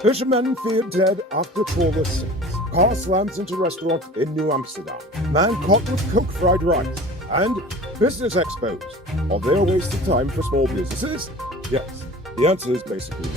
Fishermen feared dead after trawler sinks. Car slams into restaurant in New Amsterdam. Man caught with coke fried rice. And business exposed. Are they a waste of time for small businesses? Yes. The answer is basically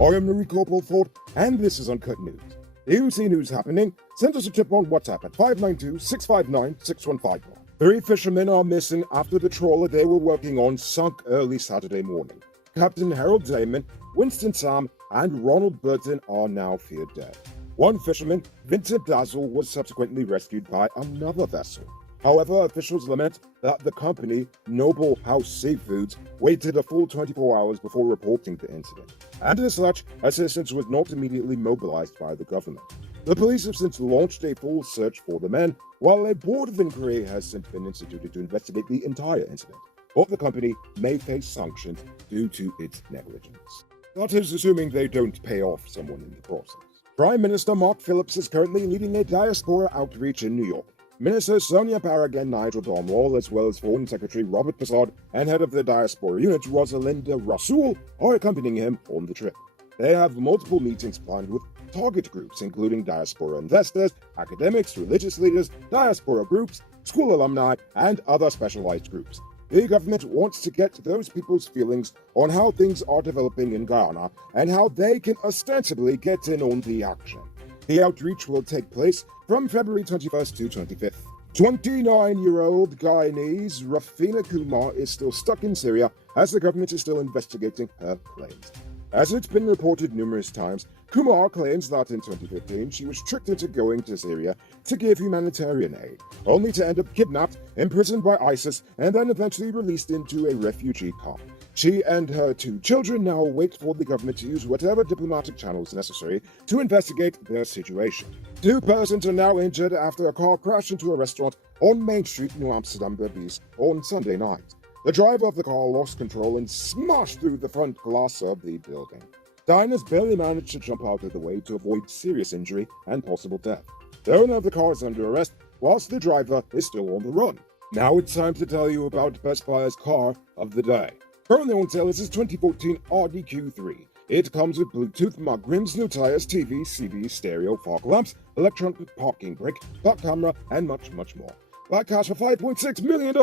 I am Marie Corporal Ford, and this is Uncut News. If you see news happening, send us a tip on WhatsApp at 592-659-6151. 3 fishermen are missing after the trawler they were working on sunk early Saturday morning. Captain Harold Damon, Winston Sam, and Ronald Burton are now feared dead. One fisherman, Vincent Dazzle, was subsequently rescued by another vessel. However, officials lament that the company, Noble House Seafoods, waited a full 24 hours before reporting the incident, and as such, assistance was not immediately mobilized by the government. The police have since launched a full search for the men, while a board of inquiry has since been instituted to investigate the entire incident. But the company may face sanctions due to its negligence. That is assuming they don't pay off someone in the process. Prime Minister Mark Phillips is currently leading a diaspora outreach in New York. Ministers Sonia Parag and Nigel Donwall, as well as Foreign Secretary Robert Prasad and head of the Diaspora unit Rosalinda Rasool, are accompanying him on the trip. They have multiple meetings planned with target groups, including diaspora investors, academics, religious leaders, diaspora groups, school alumni, and other specialized groups. The government wants to get those people's feelings on how things are developing in Guyana and how they can ostensibly get in on the action. The outreach will take place from February 21st to 25th. 29-year-old Guyanese Rafina Kumar is still stuck in Syria as the government is still investigating her claims. As it's been reported numerous times, Kumar claims that in 2015 she was tricked into going to Syria to give humanitarian aid, only to end up kidnapped, imprisoned by ISIS, and then eventually released into a refugee camp. She and her 2 children now wait for the government to use whatever diplomatic channels necessary to investigate their situation. 2 persons are now injured after a car crashed into a restaurant on Main Street, New Amsterdam, Berbise, on Sunday night. The driver of the car lost control and smashed through the front glass of the building. Diners barely managed to jump out of the way to avoid serious injury and possible death. The owner of the car is under arrest, whilst the driver is still on the run. Now it's time to tell you about Best Buy's car of the day. Currently on sale is his 2014 RDQ3. It comes with Bluetooth, mud rims, new tires, TV, CD, stereo, fog lamps, electronic parking brake, back camera, and much, much more. Buy cash for $5.6 million.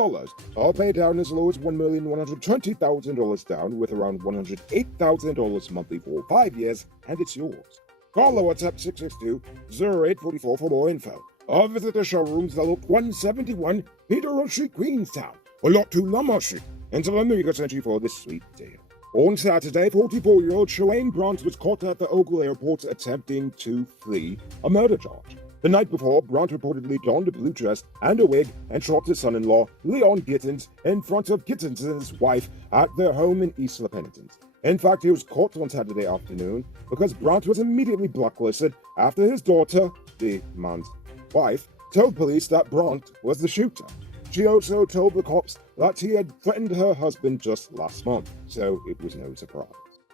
I'll pay down as low as $1,120,000 down with around $108,000 monthly for 5 years, and it's yours. Call or WhatsApp 662-0844 for more info. Or visit the showrooms that look 171 Peter Road Street, Queenstown, or Lot 2 Lamar Street, and tell them we got sent you for this sweet deal. On Saturday, 44-year-old Shoain Brant was caught at the Ogle Airport attempting to flee a murder charge. The night before, Brant reportedly donned a blue dress and a wig and shot his son-in-law, Leon Gittins, in front of Gittins' wife at their home in East La Penitence. In fact, he was caught on Saturday afternoon because Brant was immediately blacklisted after his daughter, the man's wife, told police that Brant was the shooter. She also told the cops that he had threatened her husband just last month, so it was no surprise.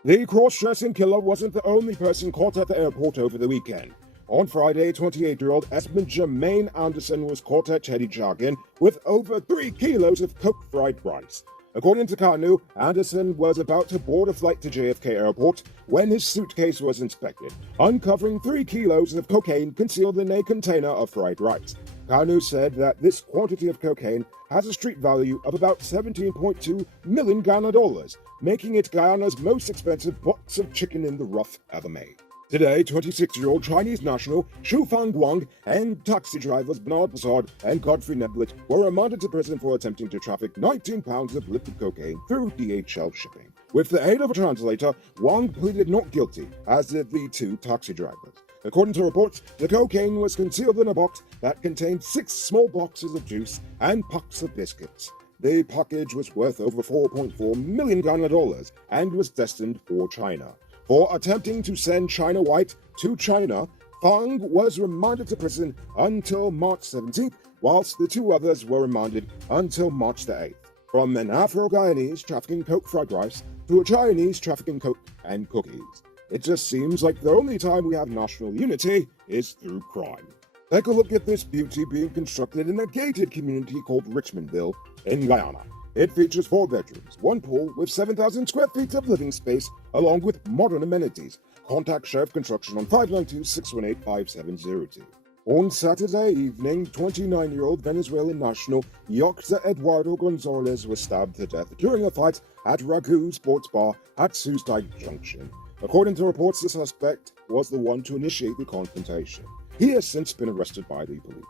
The cross-dressing killer wasn't the only person caught at the airport over the weekend. On Friday, 28-year-old Esmond Jermaine Anderson was caught at Chedi Jargon with over 3 kilos of coke fried rice. According to Kanu, Anderson was about to board a flight to JFK Airport when his suitcase was inspected, uncovering 3 kilos of cocaine concealed in a container of fried rice. Kanu said that this quantity of cocaine has a street value of about 17.2 million Ghana dollars, making it Guyana's most expensive box of chicken in the rough ever made. Today, 26-year-old Chinese national Xu Fang Guang and taxi drivers Bernard Prasad and Godfrey Neblet were remanded to prison for attempting to traffic 19 pounds of liquid cocaine through DHL shipping. With the aid of a translator, Wang pleaded not guilty, as did the 2 taxi drivers. According to reports, the cocaine was concealed in a box that contained 6 small boxes of juice and packs of biscuits. The package was worth over 4.4 million Ghana dollars and was destined for China. For attempting to send China White to China, Fang was remanded to prison until March 17th, whilst the 2 others were remanded until March the 8th. From an Afro-Guyanese trafficking coke fried rice to a Chinese trafficking coke and cookies. It just seems like the only time we have national unity is through crime. Take a look at this beauty being constructed in a gated community called Richmondville in Guyana. It features 4 bedrooms, 1 pool with 7,000 square feet of living space, along with modern amenities. Contact Sheriff Construction on 592-618-5702. On Saturday evening, 29-year-old Venezuelan national Yoxa Eduardo Gonzalez was stabbed to death during a fight at Ragu Sports Bar at Sustai Junction. According to reports, the suspect was the one to initiate the confrontation. He has since been arrested by the police.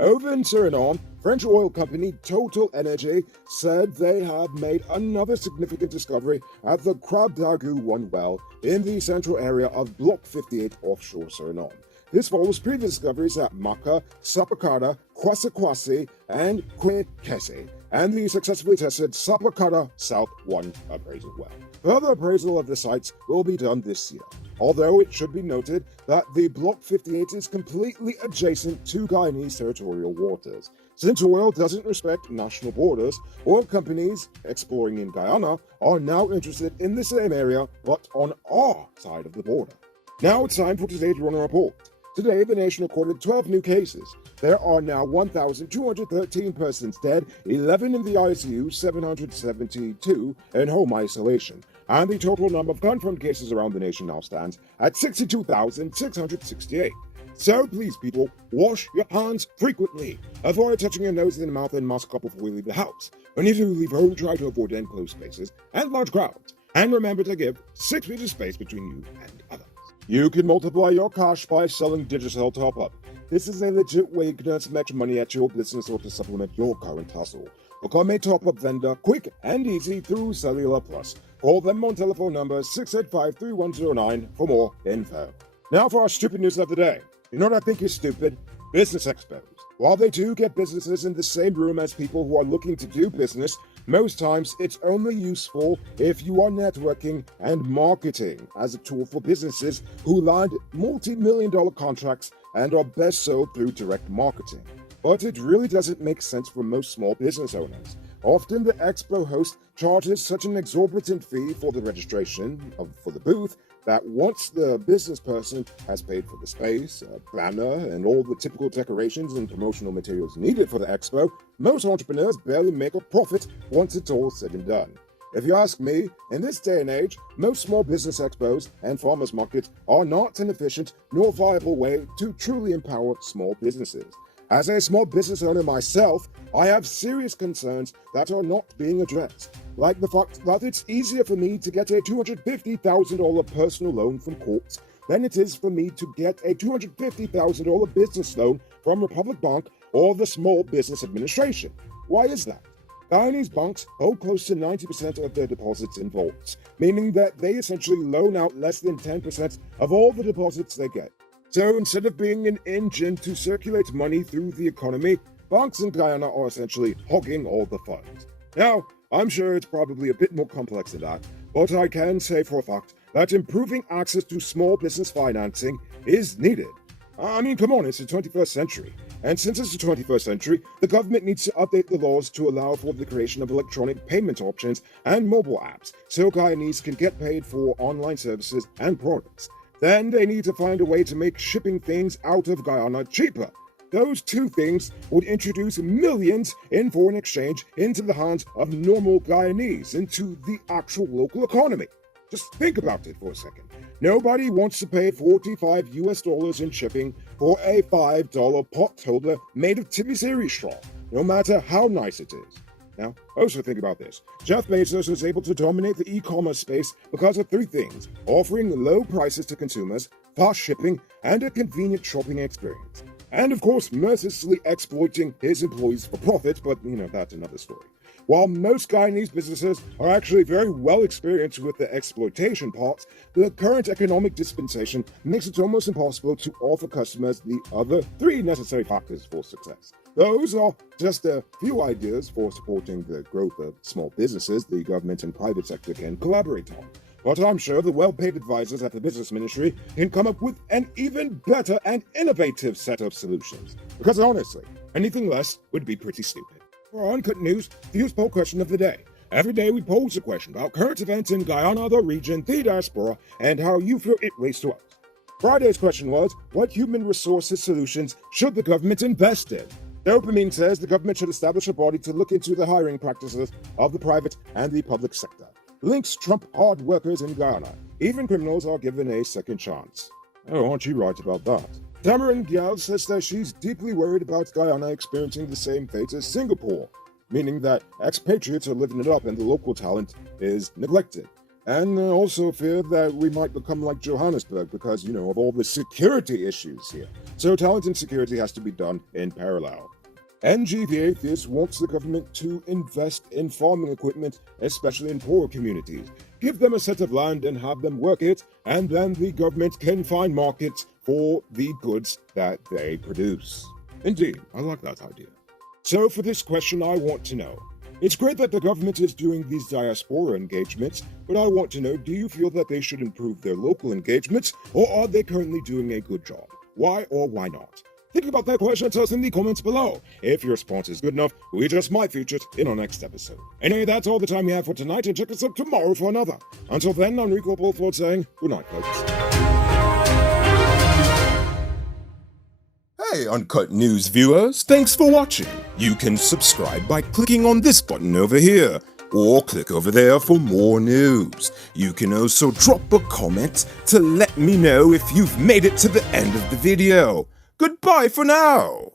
Over in Suriname, French oil company Total Energy said they have made another significant discovery at the Krabdagu 1 well in the central area of Block 58 offshore Suriname. This follows previous discoveries at Maka, Sapakara, Kwasi, and Kwekese, and the successfully tested Sapakara South 1 appraisal well. Further appraisal of the sites will be done this year, although it should be noted that the Block 58 is completely adjacent to Guyanese territorial waters. Since oil doesn't respect national borders, oil companies exploring in Guyana are now interested in the same area, but on our side of the border. Now it's time for today's Runner Report. Today, the nation recorded 12 new cases. There are now 1,213 persons dead, 11 in the ICU, 772 in home isolation, and the total number of confirmed cases around the nation now stands at 62,668. So please, people, wash your hands frequently. Avoid touching your nose and mouth and mask up before you leave the house. When you do leave home, try to avoid enclosed spaces and large crowds. And remember to give 6 feet of space between you and others. You can multiply your cash by selling Digitcell top-up. This is a legit way you can earn some extra money at your business or to supplement your current hustle. Become a top-up vendor quick and easy through Cellular Plus. Call them on telephone number 685-3109 for more info. Now for our stupid news of the day. You know what I think is stupid? Business expos. While they do get businesses in the same room as people who are looking to do business, most times it's only useful if you are networking and marketing as a tool for businesses who land multi-million-dollar contracts and are best sold through direct marketing. But it really doesn't make sense for most small business owners. Often the expo host charges such an exorbitant fee for the registration for the booth that once the business person has paid for the space, banner, and all the typical decorations and promotional materials needed for the expo, most entrepreneurs barely make a profit once it's all said and done. If you ask me, in this day and age, most small business expos and farmers markets are not an efficient nor viable way to truly empower small businesses. As a small business owner myself, I have serious concerns that are not being addressed, like the fact that it's easier for me to get a $250,000 personal loan from courts than it is for me to get a $250,000 business loan from Republic Bank or the Small Business Administration. Why is that? Guyanese banks hold close to 90% of their deposits in vaults, meaning that they essentially loan out less than 10% of all the deposits they get. So instead of being an engine to circulate money through the economy, banks in Guyana are essentially hogging all the funds. Now, I'm sure it's probably a bit more complex than that, but I can say for a fact that improving access to small business financing is needed. I mean, come on, it's the 21st century. And since it's the 21st century, the government needs to update the laws to allow for the creation of electronic payment options and mobile apps so Guyanese can get paid for online services and products. Then they need to find a way to make shipping things out of Guyana cheaper. Those two things would introduce millions in foreign exchange into the hands of normal Guyanese, into the actual local economy. Just think about it for a second. Nobody wants to pay $45 in shipping for a $5 pot holder made of Tibisiri straw, no matter how nice it is. Now, also think about this. Jeff Bezos was able to dominate the e-commerce space because of 3 things: offering low prices to consumers, fast shipping, and a convenient shopping experience. And of course, mercilessly exploiting his employees for profit, but that's another story. While most Guyanese businesses are actually very well experienced with the exploitation parts, the current economic dispensation makes it almost impossible to offer customers the other 3 necessary factors for success. Those are just a few ideas for supporting the growth of small businesses the government and private sector can collaborate on. But I'm sure the well-paid advisors at the business ministry can come up with an even better and innovative set of solutions. Because honestly, anything less would be pretty stupid. For our Uncut News, here's poll question of the day. Every day we pose a question about current events in Guyana, the region, the diaspora, and how you feel it relates to us. Friday's question was, what human resources solutions should the government invest in? Dopamine says the government should establish a body to look into the hiring practices of the private and the public sector. Links trump hard workers in Guyana. Even criminals are given a second chance. Oh, aren't you right about that? Tamarin Gyal says that she's deeply worried about Guyana experiencing the same fate as Singapore, meaning that expatriates are living it up and the local talent is neglected. And also fear that we might become like Johannesburg because, of all the security issues here. So talent and security has to be done in parallel. NGV Atheist wants the government to invest in farming equipment, especially in poor communities. Give them a set of land and have them work it, and then the government can find markets for the goods that they produce. Indeed, I like that idea. So for this question, I want to know. It's great that the government is doing these diaspora engagements, but I want to know, do you feel that they should improve their local engagements, or are they currently doing a good job? Why or why not? Think about that question, tell us in the comments below. If your response is good enough, we just might feature it in our next episode. Anyway, that's all the time we have for tonight, and check us out tomorrow for another. Until then, I'm Rico Bulford saying good night, folks. Hey, Uncut News viewers, thanks for watching. You can subscribe by clicking on this button over here, or click over there for more news. You can also drop a comment to let me know if you've made it to the end of the video. Goodbye for now!